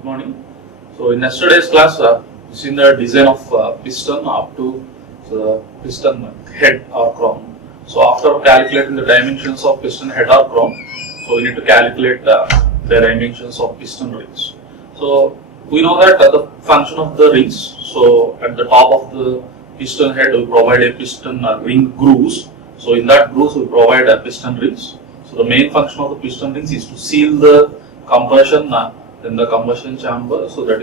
Good morning. So in yesterday's class, we seen the design of piston up to the piston head or crown. So after calculating the dimensions of piston head or crown, so we need to calculate the dimensions of piston rings. So we know that the function of the rings. So at the top of the piston head, we provide a piston ring grooves. So in that grooves, we provide a piston rings. So the main function of the piston rings is to seal the compression in the combustion chamber, so that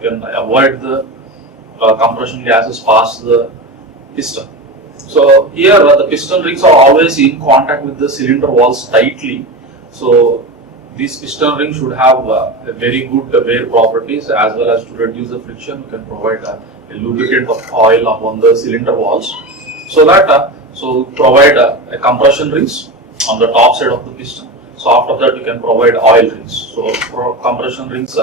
can avoid the compression gases pass the piston. So here the piston rings are always in contact with the cylinder walls tightly. So these piston rings should have a very good wear properties, as well as to reduce the friction. You can provide a lubricant of oil upon the cylinder walls, so that provide a compression rings on the top side of the piston. So after that you can provide oil rings. So compression rings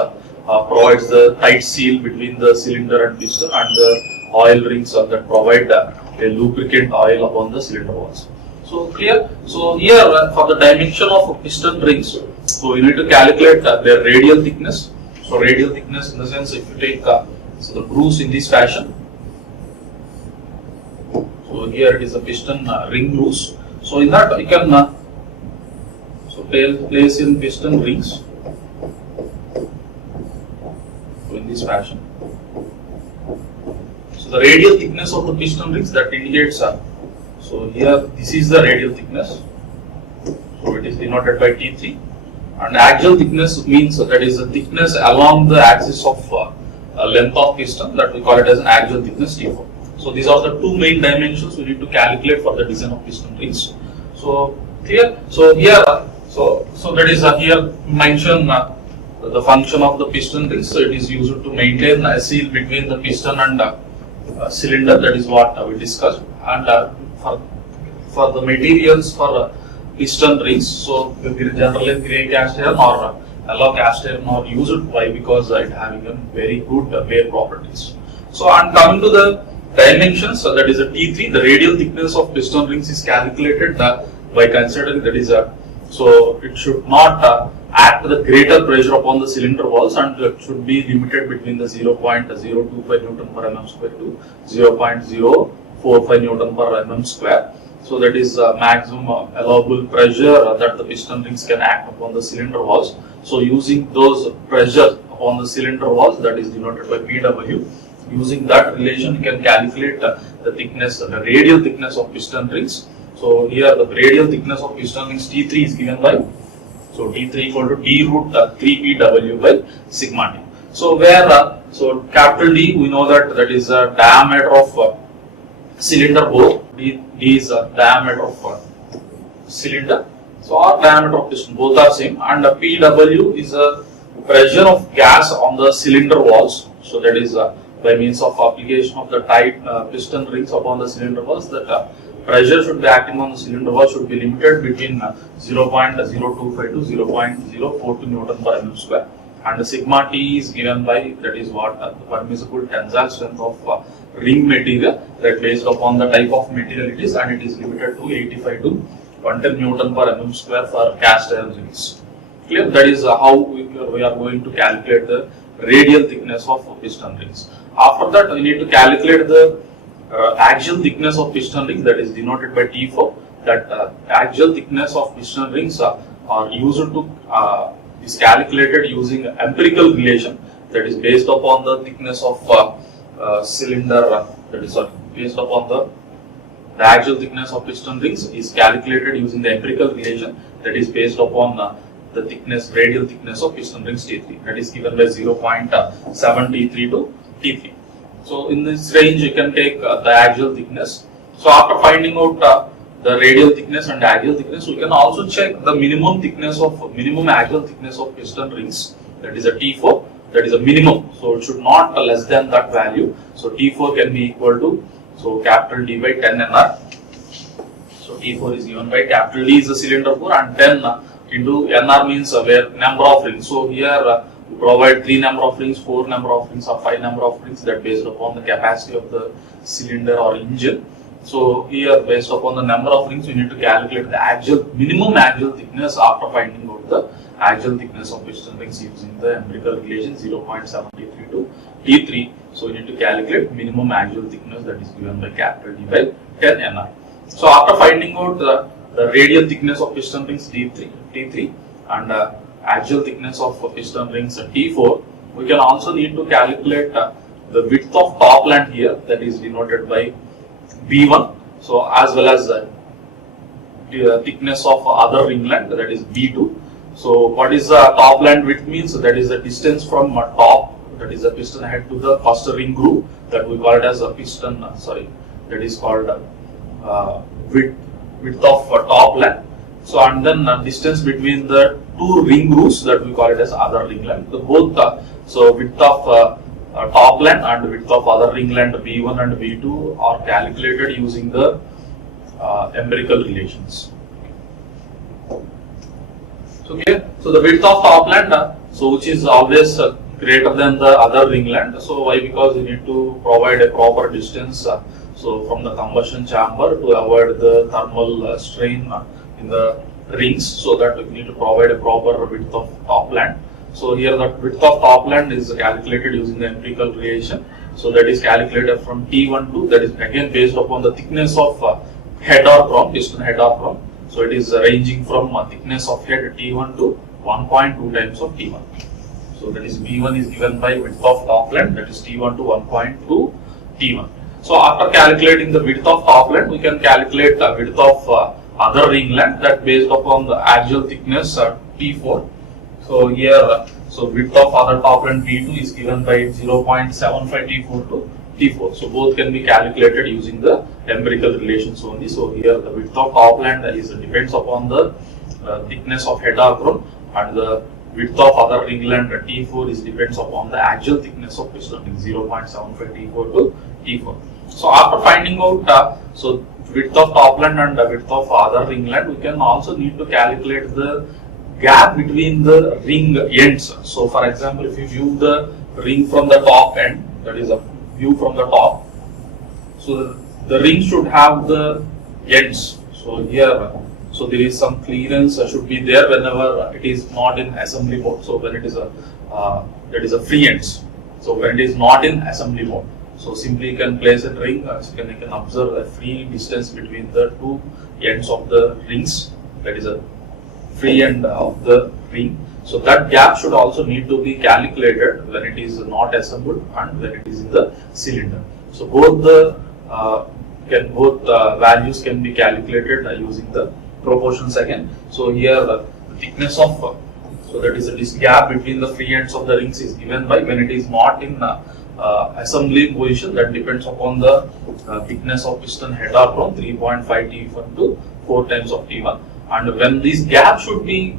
provides the tight seal between the cylinder and piston, and the oil rings that provide a lubricant oil upon the cylinder walls. So clear? So here for the dimension of piston rings, so you need to calculate their radial thickness. So radial thickness in the sense, if you take the grooves in this fashion. So here it is the piston ring grooves. So in that you can place in piston rings, so in this fashion. So the radial thickness of the piston rings, that indicates so here this is the radial thickness, so it is denoted by T3, and axial thickness means that is the thickness along the axis of length of piston, that we call it as an axial thickness T4. So these are the two main dimensions we need to calculate for the design of piston rings. So clear? So here so that is here mention the function of the piston rings. So it is used to maintain a seal between the piston and cylinder. That is what we discussed. And for the materials for piston rings, so generally grey cast iron or yellow cast iron are used. Why? Because it having a very good wear properties. So and coming to the dimensions, so that is a T3. The radial thickness of piston rings is calculated by considering that is a. So it should not act with a greater pressure upon the cylinder walls, and it should be limited between the 0.025 Newton per mm square to 0.045 Newton per mm square. So that is maximum allowable pressure that the piston rings can act upon the cylinder walls. So using those pressure upon the cylinder walls, that is denoted by PW. Using that relation, you can calculate the thickness, the radial thickness of piston rings. So here the radial thickness of piston rings T3 is given by, so T3 equal to D root 3PW by sigma D. So where so capital D, we know that is a diameter of cylinder bore. D is a diameter of cylinder. So our diameter of piston, both are same, and PW is a pressure of gas on the cylinder walls. So that is by means of application of the tight piston rings upon the cylinder walls, that pressure should be acting on the cylinder wall should be limited between 0.025 to 0.042 Newton per mm square, and the sigma T is given by, that is what the permissible tensile strength of ring material, that based upon the type of material it is, and it is limited to 85 to 110 Newton per mm square for cast iron rings. Clear? That is how we are going to calculate the radial thickness of piston rings. After that, we need to calculate the axial thickness of piston ring, that is denoted by T4. That axial thickness of piston rings are used to is calculated using empirical relation, that is based upon the thickness of cylinder. That is based upon the axial thickness of piston rings is calculated using the empirical relation, that is based upon the thickness, radial thickness of piston rings T3. That is given by 0.7 T3 to T3. So in this range you can take the axial thickness. So after finding out the radial thickness and axial thickness, we can also check the minimum axial thickness of piston rings. That is a T4. That is a minimum. So it should not less than that value. So T4 can be equal to, so capital D by 10 Nr. So T4 is given by capital D is the cylinder bore, and 10 into Nr means where number of rings. So here we provide 3 number of rings, 4 number of rings, or 5 number of rings, that based upon the capacity of the cylinder or engine. So here, based upon the number of rings, we need to calculate the minimum axial thickness after finding out the axial thickness of piston rings using the empirical relation 0.73 to T3. So we need to calculate minimum axial thickness that is given by capital D by 10 Nr. So after finding out the radial thickness of piston rings T3 and axial thickness of piston rings T4, we can also need to calculate the width of top land here, that is denoted by B1. So as well as the thickness of other ringland, that is B2. So what is the top land width means? So that is the distance from top, that is the piston head, to the first ring groove, that we call it as a piston, that is called width of top land. So and then distance between the two ring grooves, that we call it as other ringland. The both so width of top land and width of other ringland B1 and B2 are calculated using the empirical relations. So here, so the width of top land, so which is always greater than the other ringland. So why? Because you need to provide a proper distance so from the combustion chamber to avoid the thermal strain in the rings, so that we need to provide a proper width of top land. So here the width of top land is calculated using the empirical relation. So that is calculated from T1 to, that is again based upon the thickness of head or crown, piston head or crown. So it is ranging from thickness of head T1 to 1.2 times of T1. So that is B1 is given by width of top land, that is T1 to 1.2 T1. So after calculating the width of top land, we can calculate the width of other ringland, that based upon the axial thickness T4. So here, so width of other top land B2 is given by 0.75 T4 to T4. So both can be calculated using the empirical relations only. So here the width of top land is depends upon the thickness of head or crown, and the width of other ringland T4 is depends upon the axial thickness of piston ring 0.75 T4 to T4. So after finding out so width of top land and width of other ringland, we can also need to calculate the gap between the ring ends. So for example, if you view the ring from the top end, that is a view from the top, so the ring should have the ends. So here, so there is some clearance should be there whenever it is not in assembly mode. So when it is a that is a free ends. So when it is not in assembly mode, so simply you can place a ring. You can observe a free distance between the two ends of the rings. That is a free end of the ring. So that gap should also need to be calculated when it is not assembled and when it is in the cylinder. So both the values can be calculated using the proportions again. So here the thickness of so that is this gap between the free ends of the rings is given by, when it is not in assembly position, that depends upon the thickness of piston head or crown 3.5 T1 to 4 times of T1. And when this gap should be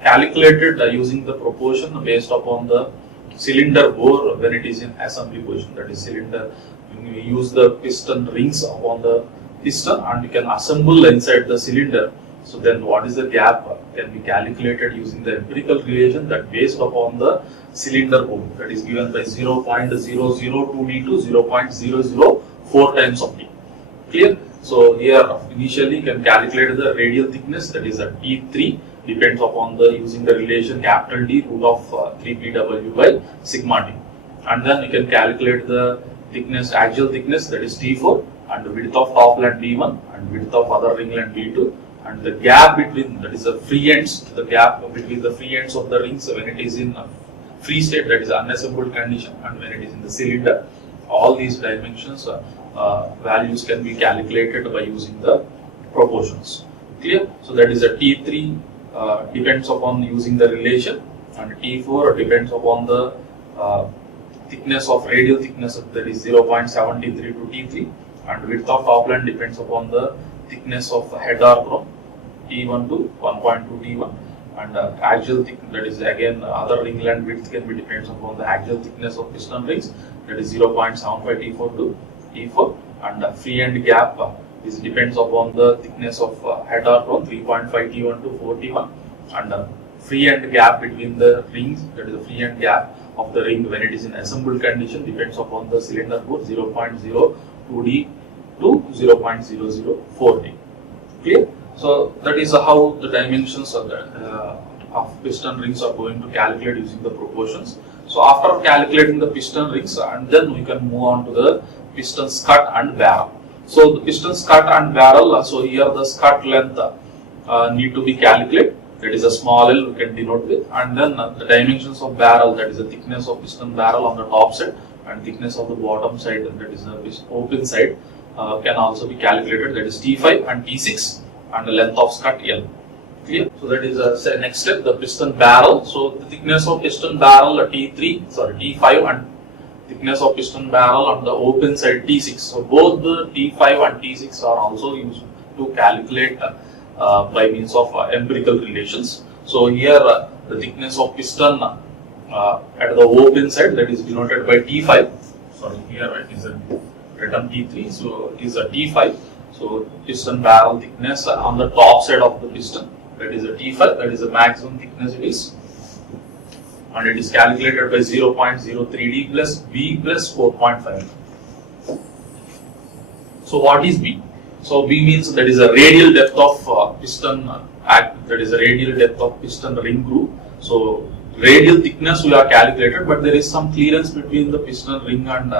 calculated using the proportion based upon the cylinder bore when it is in assembly position, that is cylinder, when we use the piston rings upon the piston and you can assemble inside the cylinder. So then what is the gap can be calculated using the empirical relation, that based upon the cylinder bore, that is given by 0.002D to 0.004 times of D. Clear? So here initially you can calculate the radial thickness, that is a T3, depends upon the using the relation capital D root of 3pW by sigma D. And then you can calculate the thickness, axial thickness, that is T4, and the width of top land B1 and width of other ringland B2, and the gap between, that is the free ends, the gap between the free ends of the rings when it is in free state, that is unassembled condition, and when it is in the cylinder. All these dimensions values can be calculated by using the proportions. Clear? So that is a T3 depends upon using the relation, and T4 depends upon the thickness of radial thickness, that is 0.73 to T3, and width of top land depends upon the thickness of head or crown T1 to 1.2 T1, and axial thickness, that is again other ringland width can be depends upon the axial thickness of piston rings, that is 0.75 T4 to T4, and free end gap is depends upon the thickness of head or crown 3.5 T1 to 4 T1, and free end gap between the rings, that is the free end gap of the ring when it is in assembled condition, depends upon the cylinder bore 0.02D to 0.004D. Clear? So that is how the dimensions of piston rings are going to calculate using the proportions. So after calculating the piston rings, and then we can move on to the piston skirt and barrel. So the piston skirt and barrel, so here the skirt length need to be calculated. That is a small L we can denote with, and then the dimensions of barrel, that is the thickness of piston barrel on the top side and thickness of the bottom side, that is the open side, can also be calculated. That is T5 and T6 and the length of skirt L. Clear? So that is next step, the piston barrel. So the thickness of piston barrel T5 and thickness of piston barrel on the open side T6. So both the T5 and T6 are also used to calculate by means of empirical relations. So here the thickness of piston at the open side, that is denoted by T5. Sorry, here it is written T3. So it is a T5. So piston barrel thickness on the top side of the piston, that is a T5. That is the maximum thickness it is, and it is calculated by 0.03D plus B plus 4.5. So what is B? So B means that is a radial depth of piston that is a radial depth of piston ring groove. So radial thickness we are calculated, but there is some clearance between the piston ring and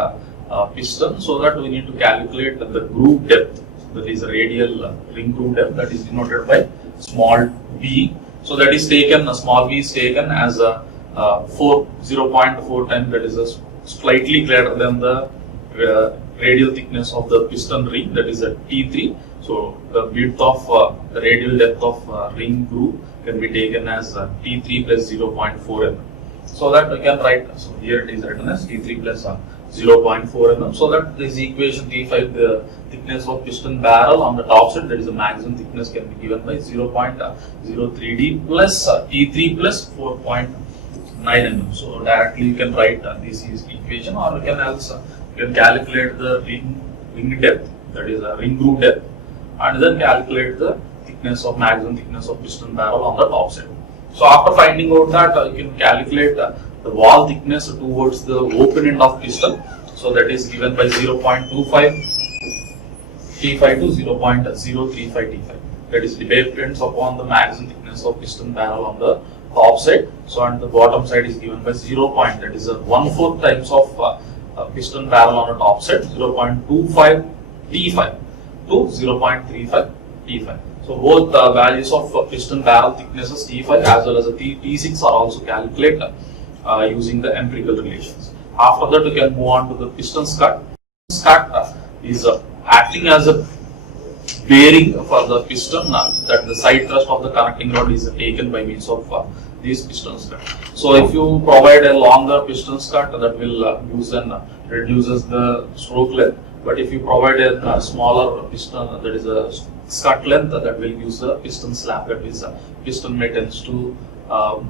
piston, so that we need to calculate the groove depth, that is a radial ring groove depth, that is denoted by small b. So that is taken, small b is taken as a 0.4 times, that is a slightly greater than the radial thickness of the piston ring, that is a T3. So the width of the radial depth of ring groove can be taken as T3 plus 0.4 mm. So that we can write, so here it is written as T3 plus 0.4 mm. So that this equation T5, the thickness of piston barrel on the top side, that is the maximum thickness, can be given by 0.03D plus T3 plus 4.9 mm. So directly you can write this equation, or you can also calculate the ring depth, that is a ring groove depth, and then calculate the maximum thickness of piston barrel on the top side. So after finding out that, you can calculate the wall thickness towards the open end of piston. So that is given by 0.25 T5 to 0.035 T5. That is depends upon the maximum thickness of piston barrel on the top side. So and the bottom side is given by 0. That is a 1/4 times of piston barrel on the top side, 0.25 T5 to 0.35 T5. So both values of piston barrel thicknesses T5 as well as the T6 are also calculated using the empirical relations. After that, we can move on to the piston skirt. Skirt is acting as a bearing for the piston, that the side thrust of the connecting rod is taken by means of these piston skirt. So if you provide a longer piston skirt, that will use and reduces the stroke length. But if you provide a smaller piston, that is a skirt length, that will use the piston slab, that is piston may tends to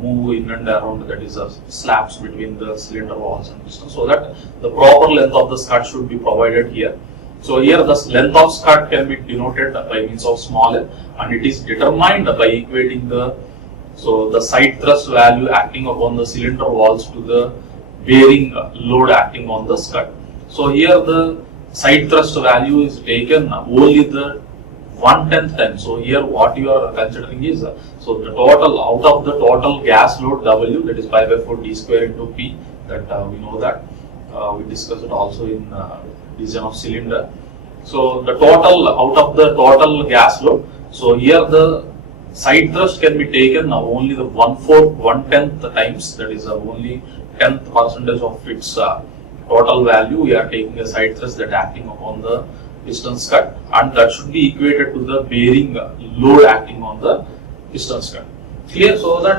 move in and around, that is slabs between the cylinder walls and piston, so that the proper length of the skirt should be provided here. So here the length of skirt can be denoted by means of small l, and it is determined by equating the side thrust value acting upon the cylinder walls to the bearing load acting on the skirt. So here the side thrust value is taken only the 1/10 time. So here what you are considering is so the total out of the total gas load W, that is pi by 4 d square into P, that we know that we discussed it also in design of cylinder. So the total out of the total gas load. So here the side thrust can be taken only the 1/10 times, that is only 10th percentage of its total value. We are taking a side thrust that acting upon the piston skirt, and that should be equated to the bearing load acting on the piston skirt. Clear? So that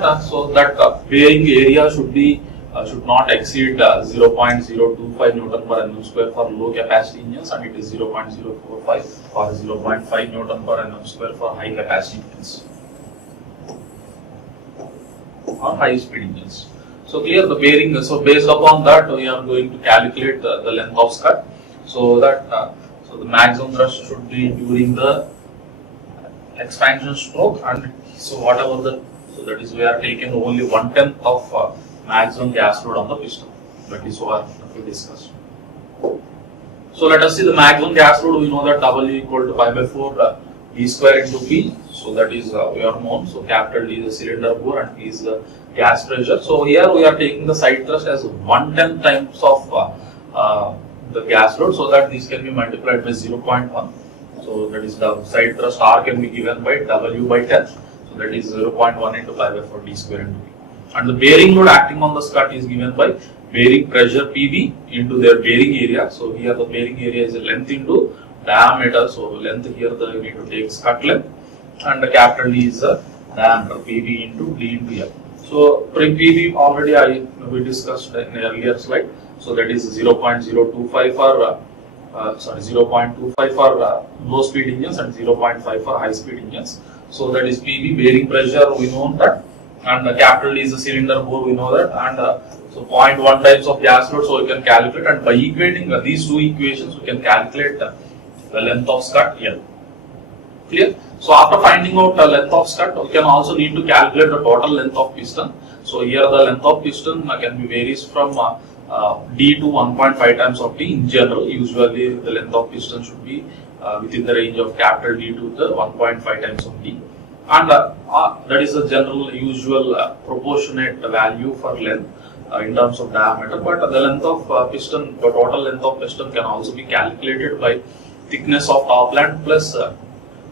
bearing area should not exceed 0.025 Newton per mm square for low capacity engines, and it is 0.045 or 0.5 Newton per mm square for high capacity engines or high speed engines. So clear the bearing. So based upon that, we are going to calculate the length of skirt. So that so the maximum thrust should be during the expansion stroke, and so whatever that is we are taking only 1/10 of maximum gas load on the piston. That is what we discussed. So let us see the maximum gas load. We know that W equal to pi by 4 D square into P. So that is we are known. So capital D is the cylinder bore and P is the gas pressure. So here we are taking the side thrust as 1/10 times of the gas load, so that this can be multiplied by 0.1. So that is the side thrust R can be given by W by 10. So that is 0.1 into pi by 4 D square into P. And the bearing load acting on the strut is given by bearing pressure PB into their bearing area. So here the bearing area is a length into diameter. So length here you need to take strut length, and the capital D is the diameter PB into D into L. So PB already we discussed in the earlier slide. So that is 0.025 for 0.25 for low speed engines and 0.5 for high speed engines. So that is PB, bearing pressure, we know that, and capital D is the cylinder bore, we know that, and so 0.1 times of gas load, so we can calculate, and by equating these two equations we can calculate the length of strut L. Clear? So after finding out the length of strut, we can also need to calculate the total length of piston. So here the length of piston can be varies from D to 1.5 times of D. In general, usually the length of piston should be within the range of capital D to the 1.5 times of D, and that is the general usual proportionate value for length in terms of diameter. But the length of piston, the total length of piston can also be calculated by thickness of top land plus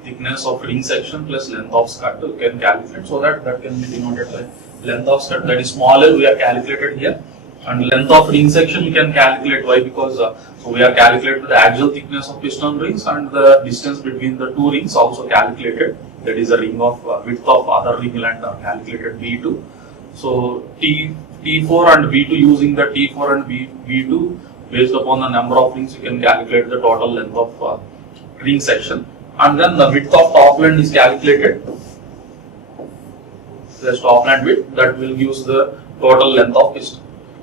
thickness of ring section plus length of strut. You can calculate, so that can be denoted by length of strut, that is smaller we are calculated here. And length of ring section we can calculate. Why? Because so we are calculated the axial thickness of piston rings and the distance between the two rings also calculated. That is the ring of width of other ring length are calculated V2. So T4 and V2, using the T4 and V2 based upon the number of rings, you can calculate the total length of ring section. And then the width of top land is calculated. The top land width that will use the total length of piston.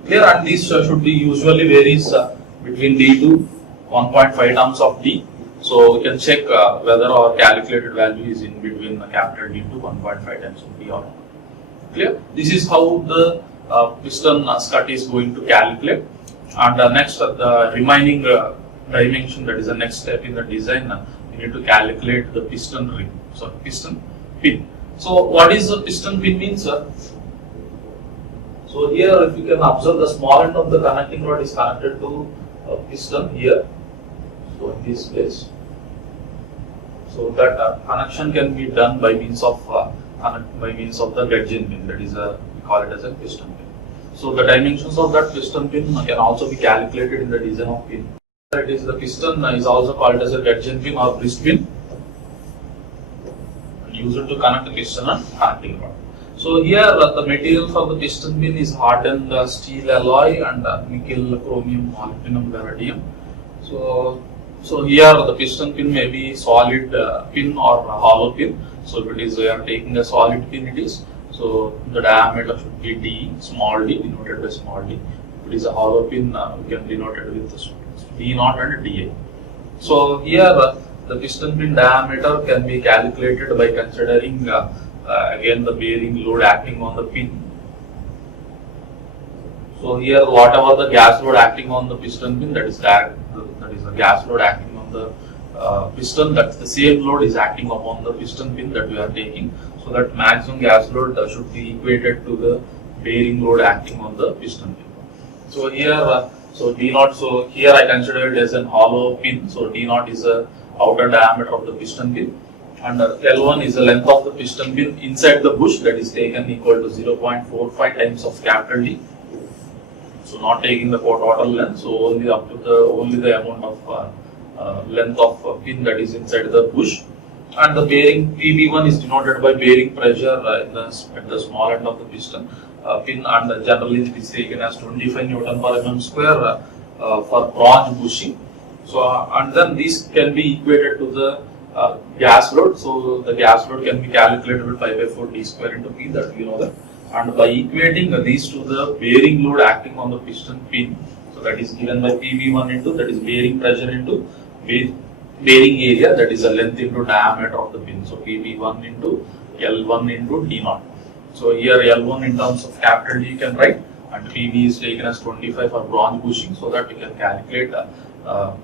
Clear? And this should be usually varies between D to 1.5 terms of D. So we can check whether our calculated value is in between the capital D to 1.5 times of D or not. Clear? This is how the piston strut is going to calculate. And next, the remaining dimension, that is the next step in the design, you need to calculate the piston ring. So piston pin. So what is the piston pin means? So here, if you can observe, the small end of the connecting rod is connected to a piston here. So in this place. So that connection can be done by means of the gudgeon pin. That is we call it as a piston pin. So the dimensions of that piston pin can also be calculated in the design of pin. That is, the piston is also called as a gudgeon pin or wrist pin. Use it to connect the piston and connecting rod. So here the material for the piston pin is hardened steel alloy and nickel, chromium, molybdenum, vanadium. So here the piston pin may be solid pin or hollow pin. So if it is we are taking a solid pin, it is. So the diameter should be D, small d, denoted by small d. If it is a hollow pin, we can denote it with D0 and DA. So here the piston pin diameter can be calculated by considering again the bearing load acting on the pin. So here whatever the gas load acting on the piston pin, that is the gas load acting on the piston, that's the same load is acting upon the piston pin that we are taking. So that maximum gas load should be equated to the bearing load acting on the piston pin. So here so D0, so here I consider it as an hollow pin. So D0 is the outer diameter of the piston pin, and L1 is the length of the piston pin inside the bush, that is taken equal to 0.45 times of capital D. So not taking the total length, so only up to the amount of length of pin that is inside the bush. And the bearing PB1 is denoted by bearing pressure at the small end of the piston pin, and generally it is taken as 25 Newton per mm square for bronze bushing. So and then this can be equated to the gas load. So the gas load can be calculated with pi by 4 D square into P, that we know that. And by equating these to the bearing load acting on the piston pin, so that is given by PB1 into, that is bearing pressure into bearing area, that is the length into diameter of the pin. So PB1 into L1 into D0. So here L1 in terms of capital D you can write, and PB is taken as 25 for bronze bushing, so that we can calculate the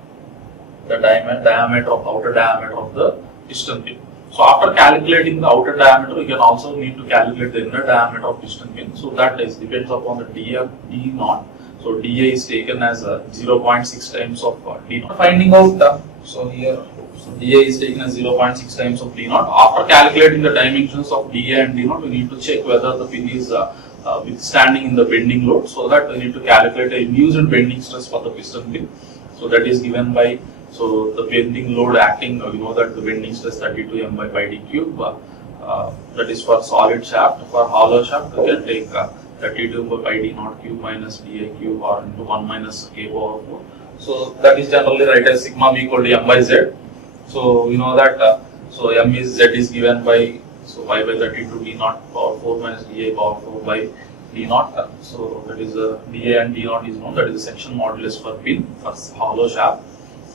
diameter of outer diameter of the piston pin. So after calculating the outer diameter, you can also need to calculate the inner diameter of piston pin. So that is depends upon the D naught. So dA is taken as 0.6 times of D naught. Finding out so here dA is taken as 0.6 times of D naught. After calculating the dimensions of dA and D naught, we need to check whether the pin is withstanding in the bending load. So that we need to calculate a induced bending stress for the piston pin. So that is given by, so the bending load acting, we know that the bending stress 32 m by pi d cube, that is for solid shaft. For hollow shaft, we can take 32 by pi d naught cube minus dA cube or into 1 minus k power 4. So that is generally write as sigma b equal to m by z. So we know that so m is z is given by, so pi by 32 d naught power 4 minus dA power 4 by d naught. So that is dA and d naught is known, that is the section modulus for pin for hollow shaft.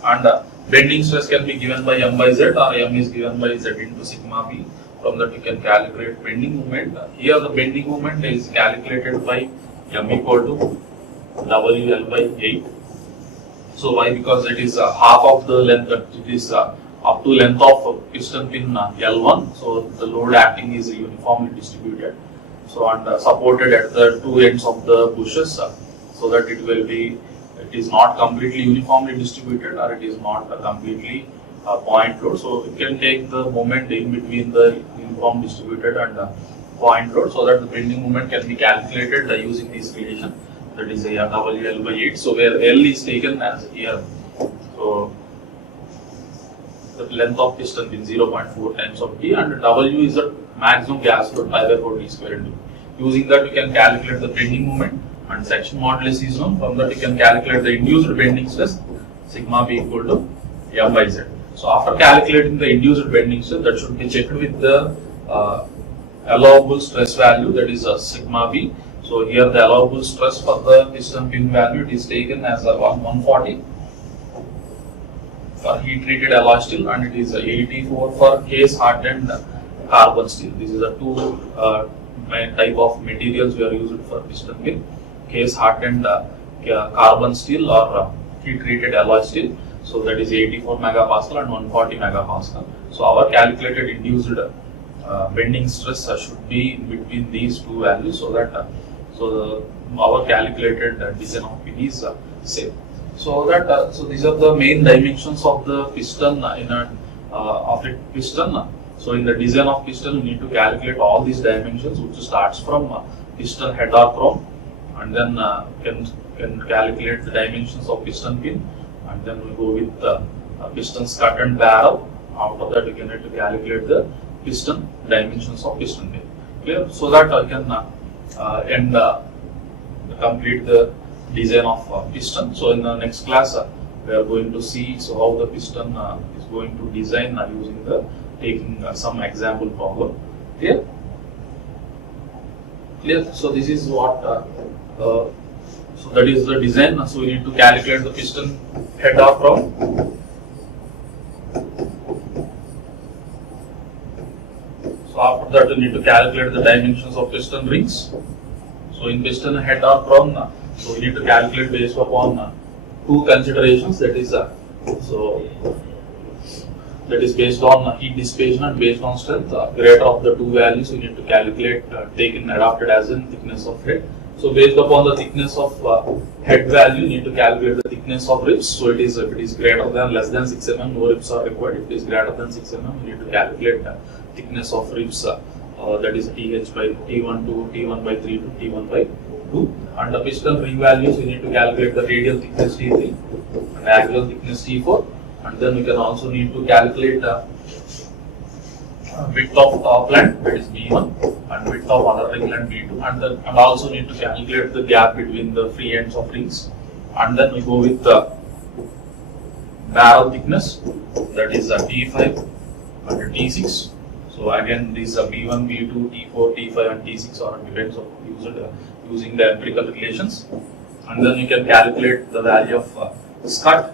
And bending stress can be given by m by z, or m is given by z into sigma b. From that we can calculate bending moment. Here the bending moment is calculated by m equal to WL by 8. So why? Because it is half of the length, it is up to length of piston pin L1. So the load acting is uniformly distributed. So and supported at the two ends of the bushes, so that it will be, it is not completely uniformly distributed, or it is not completely point load. So you can take the moment in between the uniform distributed and point load, so that the bending moment can be calculated using this relation, that is WL by 8. So where L is taken as here, so the length of piston pin 0.4 times of D, and W is the maximum gas load pi by 4 D square into. Using that we can calculate the bending moment, and section modulus is known. From that we can calculate the induced bending stress sigma b equal to m by z. So after calculating the induced bending stress, that should be checked with the allowable stress value, that is sigma b. So here the allowable stress for the piston pin value, it is taken as 140 for heat treated alloy steel, and it is 84 for case hardened carbon steel. This is a two main type of materials we are using for piston pin: case hardened carbon steel or heat treated alloy steel. So that is 84 megapascal and 140 megapascal. So our calculated induced bending stress should be in between these two values, so that our calculated design of pin is safe. So that so these are the main dimensions of the piston of a piston. So in the design of piston, you need to calculate all these dimensions, which starts from piston head or crown, and then can calculate the dimensions of piston pin, and then we go with the piston skirt and barrel. After that, we can need to calculate the piston dimensions of piston pin. Clear? So that I can complete the design of piston. So in the next class, we are going to see how the piston is going to design using the taking some example problem. Clear? Clear? So this is what. So that is the design. So we need to calculate the piston head or crown. So after that, we need to calculate the dimensions of piston rings. So in piston head or crown, so we need to calculate based upon two considerations. That is that is based on heat dissipation and based on strength. Greater of the two values, we need to calculate taken adopted as in thickness of head. So based upon the thickness of head value, you need to calculate the thickness of ribs. So it is, if it is greater than less than 6 mm, no ribs are required. If it is greater than 6 mm, you need to calculate thickness of ribs. That is TH by T1 to T1 by 3 to T1 by 2. And the piston ring values, we need to calculate the radial thickness T3 and axial thickness T4. And then we can also need to calculate width of top length, that is B1, and width of other ring length B2, and also need to calculate the gap between the free ends of rings. And then we go with the barrel thickness, that is T5 and T6. So again, these are B1, B2, T4, T5 and T6 are depends on using the empirical relations. And then you can calculate the value of skirt.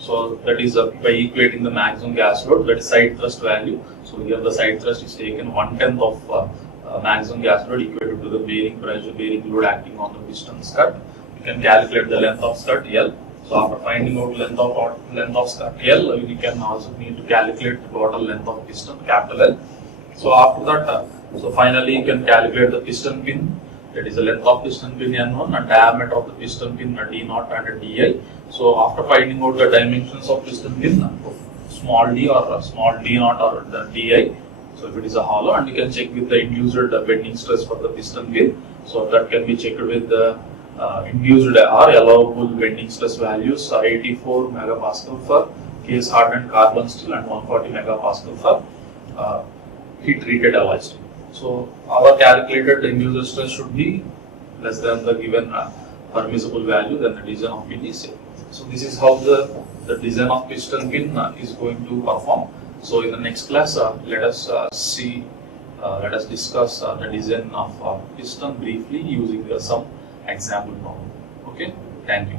So that is by equating the maximum gas load, that is side thrust value. So here the side thrust is taken 1/10 of maximum gas load equated to the bearing pressure, bearing load acting on the piston skirt. You can calculate the length of skirt L. So after finding out length of strut L, you can also need to calculate the total length of piston, capital L. So after that, so finally you can calculate the piston pin, that is the length of piston pin N1 and diameter of the piston pin D0 and DI. So after finding out the dimensions of piston pin, small d or small D0 or the DI, so if it is a hollow, and you can check with the induced bending stress for the piston pin. So that can be checked with the induced or allowable bending stress values 84 megapascal for case hardened carbon steel and 140 megapascal for heat treated alloy steel. So our calculated induced stress should be less than the given permissible value, then the design of pin is safe. So this is how the design of piston pin is going to perform. So in the next class, let us discuss the design of piston briefly using some example problem. Okay, thank you.